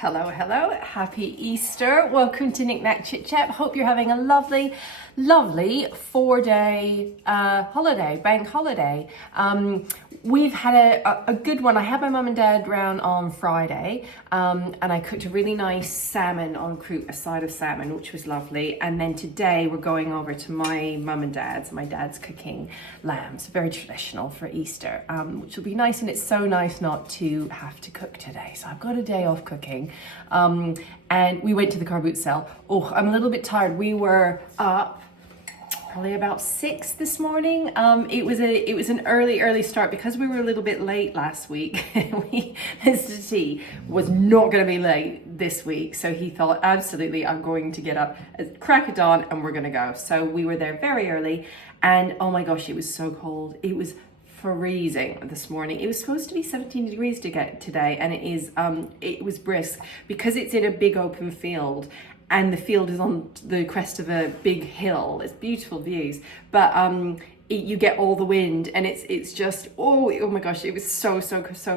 Hello, hello. Happy Easter. Welcome to Knick, Knack, Chit Chat. Hope you're having a lovely 4-day holiday, bank holiday. We've had a good one. I had my mum and dad round on Friday, and I cooked a really nice salmon en croûte, a side of salmon, which was lovely. And then today we're going over to my mum and dad's. My dad's cooking lambs, very traditional for Easter, which will be nice. And it's so nice not to have to cook today. So I've got a day off cooking. And we went to the car boot sale. Oh, I'm a little bit tired. We were up probably about 6 this morning. It was an early start because we were a little bit late last week. Mr. T was not going to be late this week, so he thought, absolutely, I'm going to get up at crack of dawn and we're going to go. So we were there very early, and oh my gosh, it was so cold. It was freezing this morning. It was supposed to be 17 degrees to get today, and it was brisk because it's in a big open field. And the field is on the crest of a big hill. It's beautiful views, but you get all the wind, and it's just oh my gosh, it was so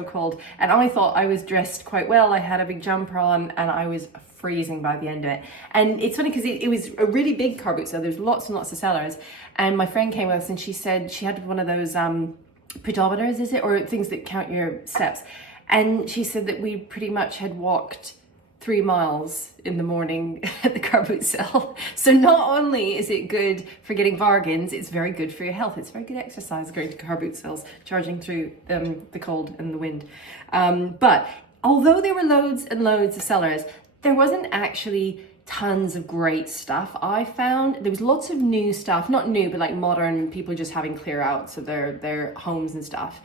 cold. And I thought I was dressed quite well. I had a big jumper on, and I was freezing by the end of it. And it's funny because it was a really big car boot, so there's lots and lots of sellers. And my friend came with us, and she said she had one of those pedometers, is it, or things that count your steps. And she said that we pretty much had walked 3 miles in the morning at the car boot sale. So not only is it good for getting bargains, it's very good for your health. It's very good exercise going to car boot sales, charging through the cold and the wind. But although there were loads and loads of sellers, there wasn't actually tons of great stuff. I found there was lots of new stuff, not new, but like modern, people just having clear outs of their homes and stuff.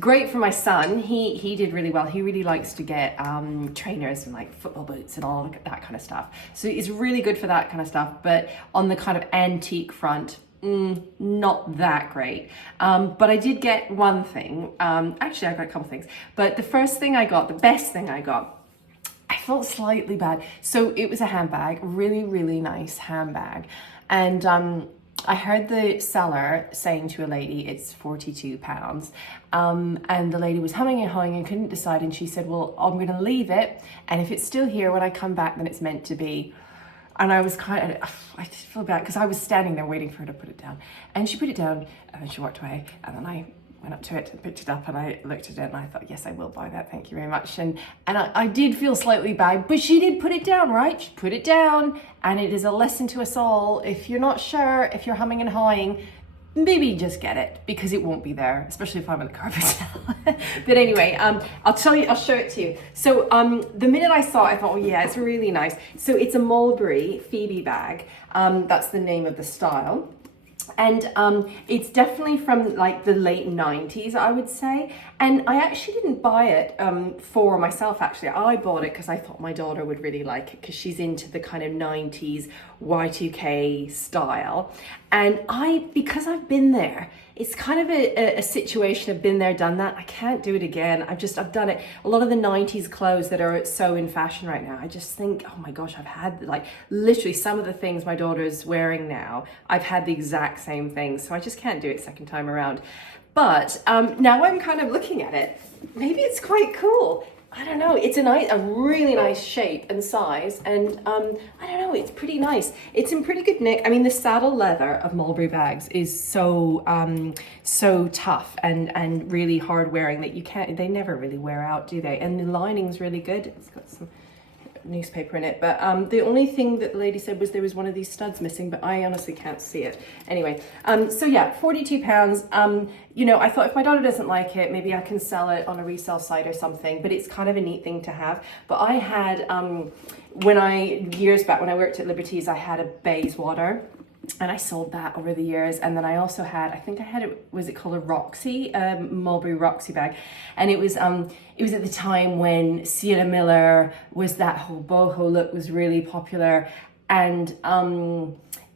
Great for my son. He did really well. He really likes to get trainers and like football boots and all that kind of stuff. So it's really good for that kind of stuff. But on the kind of antique front, not that great. But I did get one thing. Actually, I got a couple things. But the best thing I got, I felt slightly bad. So it was a handbag, really nice handbag. And I heard the seller saying to a lady, it's £42. And the lady was humming and hawing and couldn't decide. And she said, well, I'm going to leave it. And if it's still here when I come back, then it's meant to be. And I was I just feel bad because I was standing there waiting for her to put it down. And she put it down, and then she walked away. And then I went up to it and picked it up, and I looked at it and I thought, yes, I will buy that, thank you very much. And I did feel slightly bad, but she did put it down, right? She put it down, and it is a lesson to us all. If you're not sure, if you're humming and hawing, maybe just get it, because it won't be there, especially if I'm in the car boot sale. But anyway, I'll show it to you. So the minute I saw it, I thought, oh yeah, it's really nice. So it's a Mulberry Phoebe bag. That's the name of the style. And it's definitely from like the late 90s, I would say. And I actually didn't buy it for myself, actually. I bought it because I thought my daughter would really like it, because she's into the kind of 90s Y2K style. And because I've been there, it's kind of a situation of been there, done that. I can't do it again. I've done it. A lot of the 90s clothes that are so in fashion right now, I just think, oh my gosh, I've had like literally some of the things my daughter's wearing now. I've had the exact same things. So I just can't do it second time around. But now I'm kind of looking at it. Maybe it's quite cool. I don't know. It's a really nice shape and size, and I don't know. It's pretty nice. It's in pretty good nick. I mean, the saddle leather of Mulberry bags is so tough and really hard wearing that they never really wear out, do they? And the lining's really good. It's got some newspaper in it, but the only thing that the lady said was there was one of these studs missing, but I honestly can't see it. Anyway, so yeah, £42. You know, I thought if my daughter doesn't like it, maybe I can sell it on a resale site or something, but it's kind of a neat thing to have. But I had, years back when I worked at Liberties, I had a Bayswater, and I sold that over the years. And then I also had, was it called a Roxy, Mulberry Roxy bag? And it was at the time when Sienna Miller was, that whole boho look was really popular. And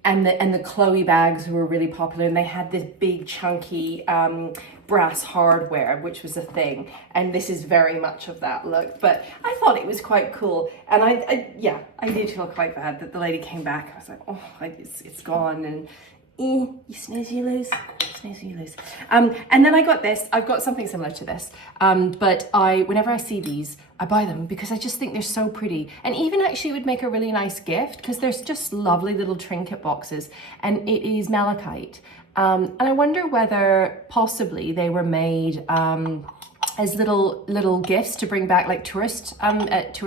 the Chloe bags were really popular, and they had this big chunky brass hardware, which was a thing. And this is very much of that look, but I thought it was quite cool. And I did feel quite bad that the lady came back. I was like, oh, it's gone. And You snooze, you lose. Snooze, you lose. And then I got this. I've got something similar to this. But whenever I see these, I buy them because I just think they're so pretty. And even actually would make a really nice gift because there's just lovely little trinket boxes. And it is malachite. And I wonder whether possibly they were made as little gifts to bring back like tourist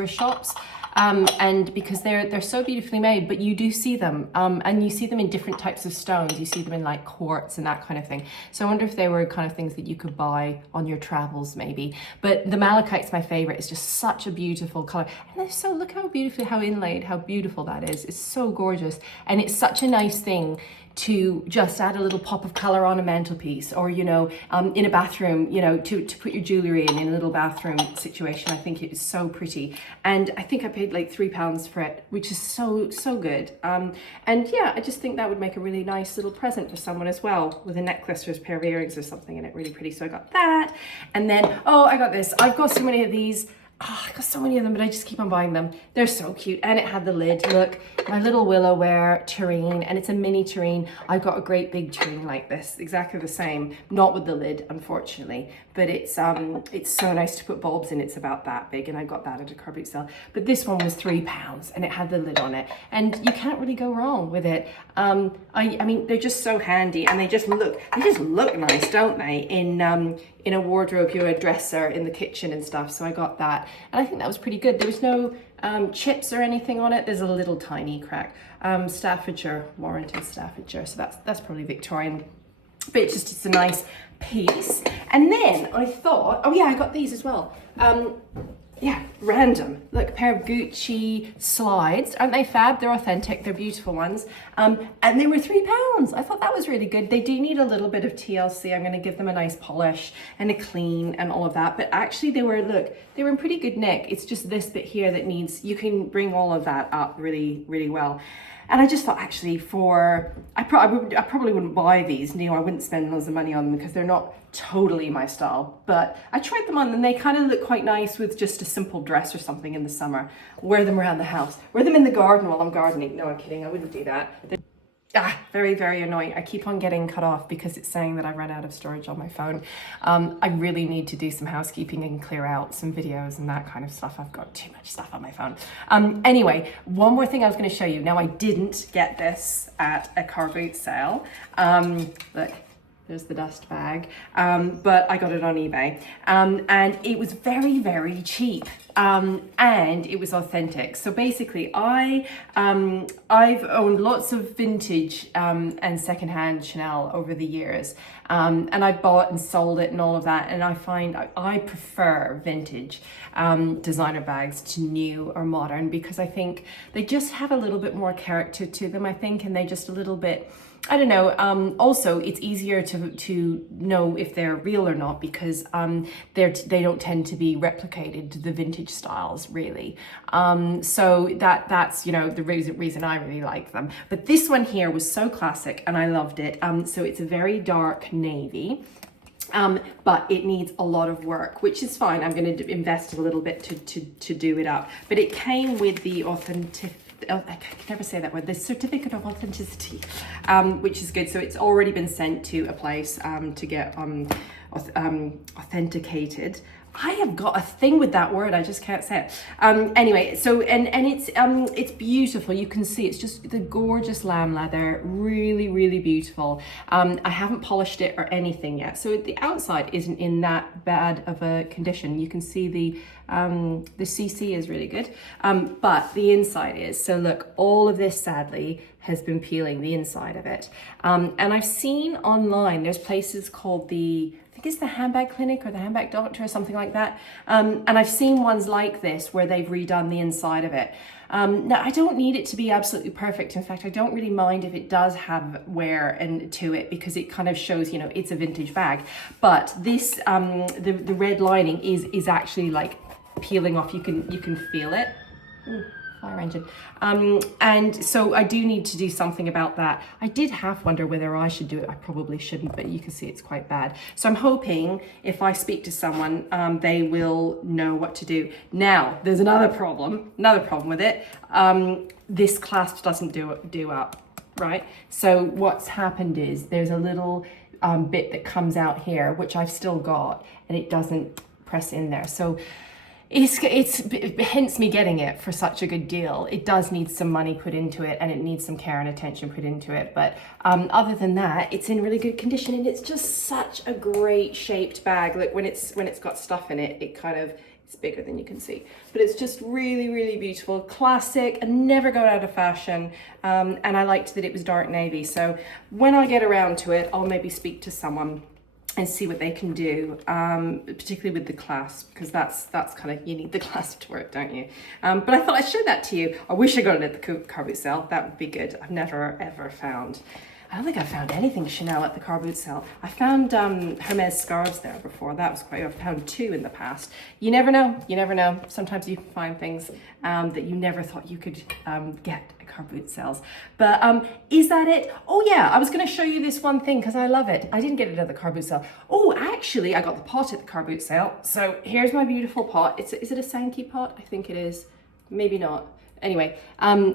shops. And because they're so beautifully made, but you do see them, and you see them in different types of stones. You see them in like quartz and that kind of thing. So I wonder if they were kind of things that you could buy on your travels maybe. But the malachite's my favorite. It's just such a beautiful color. And they're so, look how beautifully, how inlaid, how beautiful that is. It's so gorgeous. And it's such a nice thing to just add a little pop of color on a mantelpiece, or in a bathroom, to put your jewelry in a little bathroom situation. I think it is so pretty, and I think I paid like £3 for it, which is so good. And yeah, I just think that would make a really nice little present for someone as well, with a necklace or a pair of earrings or something in it, really pretty. So I got that, and then I got this. I've got so many of these. Oh, I got so many of them, but I just keep on buying them. They're so cute. And it had the lid. Look, my little willow ware tureen, and it's a mini tureen. I've got a great big tureen like this, exactly the same. Not with the lid, unfortunately, but it's so nice to put bulbs in. It's about that big, and I got that at a car boot sale. But this one was £3, and it had the lid on it, and you can't really go wrong with it. I mean, they're just so handy, and they just look nice, don't they? In a wardrobe, a dresser in the kitchen and stuff. So I got that, and I think that was pretty good. There was no chips or anything on it. There's a little tiny crack. Staffordshire, warranted Staffordshire. So that's probably Victorian, but it's a nice piece. And then I thought, oh yeah, I got these as well. Yeah, random. Look, a pair of Gucci slides. Aren't they fab? They're authentic. They're beautiful ones. And they were £3. I thought that was really good. They do need a little bit of TLC. I'm going to give them a nice polish and a clean and all of that. But actually they were in pretty good nick. It's just this bit here that needs, you can bring all of that up really, really well. And I just thought, actually, I probably wouldn't buy these. I wouldn't spend loads of money on them because they're not totally my style. But I tried them on, and they kind of look quite nice with just a simple dress or something in the summer. Wear them around the house. Wear them in the garden while I'm gardening. No, I'm kidding. I wouldn't do that. Very, very annoying. I keep on getting cut off because it's saying that I ran out of storage on my phone. I really need to do some housekeeping and clear out some videos and that kind of stuff. I've got too much stuff on my phone. Anyway, one more thing I was going to show you. Now, I didn't get this at a car boot sale. Look. There's the dust bag, but I got it on eBay, and it was very, very cheap, and it was authentic. So basically, I've owned lots of vintage and secondhand Chanel over the years, and I've bought and sold it and all of that, and I find I prefer vintage designer bags to new or modern because I think they just have a little bit more character to them, I think, and they just a little bit, I don't know. Also, it's easier to know if they're real or not because they don't tend to be replicated to the vintage styles, really. So that's the reason I really like them. But this one here was so classic, and I loved it. So it's a very dark navy. But it needs a lot of work, which is fine. I'm going to invest a little bit to do it up. But it came with the I can never say that word, the certificate of authenticity, which is good. So it's already been sent to a place to get authenticated. I have got a thing with that word, I just can't say it. Anyway, so and it's beautiful. You can see it's just the gorgeous lamb leather, really, really beautiful. I haven't polished it or anything yet, so the outside isn't in that bad of a condition. You can see the CC is really good, but the inside is. So look, all of this sadly has been peeling, the inside of it. And I've seen online, there's places called I think it's the handbag clinic or the handbag doctor or something like that. And I've seen ones like this where they've redone the inside of it. Now, I don't need it to be absolutely perfect. In fact, I don't really mind if it does have wear to it because it kind of shows, it's a vintage bag. But this, the red lining is actually like peeling off. You can feel it. Ooh. Fire engine. And so I do need to do something about that. I did half wonder whether I should do it. I probably shouldn't, but you can see it's quite bad. So I'm hoping if I speak to someone, they will know what to do. Now, there's another problem with it. This clasp doesn't do up. right? So what's happened is there's a little bit that comes out here, which I've still got, and it doesn't press in there. So it's hence me getting it for such a good deal. It does need some money put into it, and it needs some care and attention put into it. But other than that, it's in really good condition, and it's just such a great shaped bag. Look, when it's got stuff in it, it's bigger than you can see. But it's just really, really beautiful, classic, and never got out of fashion. And I liked that it was dark navy. So when I get around to it, I'll maybe speak to someone and see what they can do, particularly with the clasp, because that's kind of, you need the clasp to work, don't you? But I thought I'd show that to you. I wish I got it at the car boot sale. That would be good. I've never ever found, I don't think I found anything Chanel at the car boot sale. I found Hermes scarves there before. That was quite, I've found 2 in the past. You never know, you never know. Sometimes you find things that you never thought you could get at car boot sales. But is that it? Oh yeah, I was gonna show you this one thing because I love it. I didn't get it at the car boot sale. Oh, actually, I got the pot at the car boot sale. So here's my beautiful pot. Is it a Sankey pot? I think it is. Maybe not. Anyway,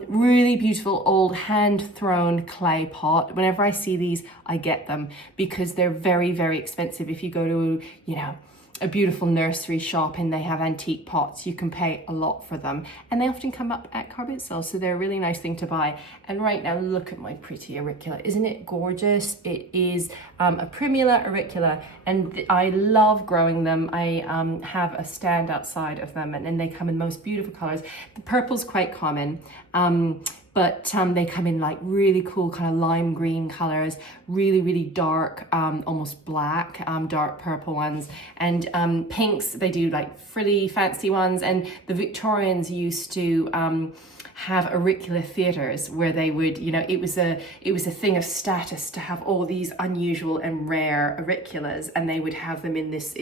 really beautiful old hand-thrown clay pot. Whenever I see these, I get them because they're very, very expensive. If you go to, you know, a beautiful nursery shop and they have antique pots, you can pay a lot for them. And they often come up at car boot sales, so they're a really nice thing to buy. And right now, look at my pretty auricula. Isn't it gorgeous? It is a primula auricula, and I love growing them. I have a stand outside of them, and they come in most beautiful colors. The purple's quite common. But they come in like really cool kind of lime green colors, really, really dark, almost black, dark purple ones. And pinks, they do like frilly, fancy ones. And the Victorians used to have auricula theatres where they would, you know, it was a thing of status to have all these unusual and rare auriculas, and they would have them in this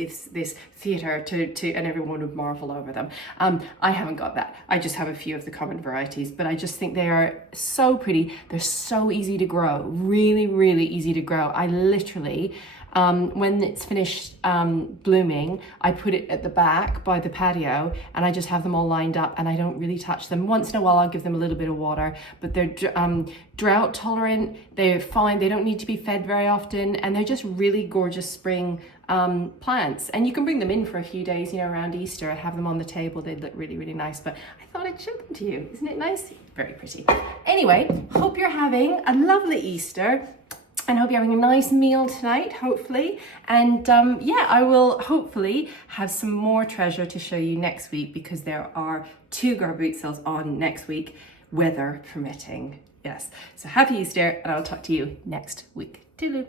theatre and everyone would marvel over them. I haven't got that. I just have a few of the common varieties, but I just think they are so pretty. They're so easy to grow, really, really easy to grow. I literally, when it's finished blooming, I put it at the back by the patio, and I just have them all lined up, and I don't really touch them. Once in a while I'll give them a little bit of water, but they're drought tolerant, they're fine, they don't need to be fed very often, and they're just really gorgeous spring plants. And you can bring them in for a few days, you know, around Easter, and have them on the table. They'd look really, really nice. But I thought I'd show them to you. Isn't it nice? Very pretty. Anyway, hope you're having a lovely Easter. And hope you're having a nice meal tonight, hopefully. And yeah, I will hopefully have some more treasure to show you next week, because there are 2 car boot sales on next week, weather permitting. Yes. So happy Easter, and I'll talk to you next week. Toodaloo.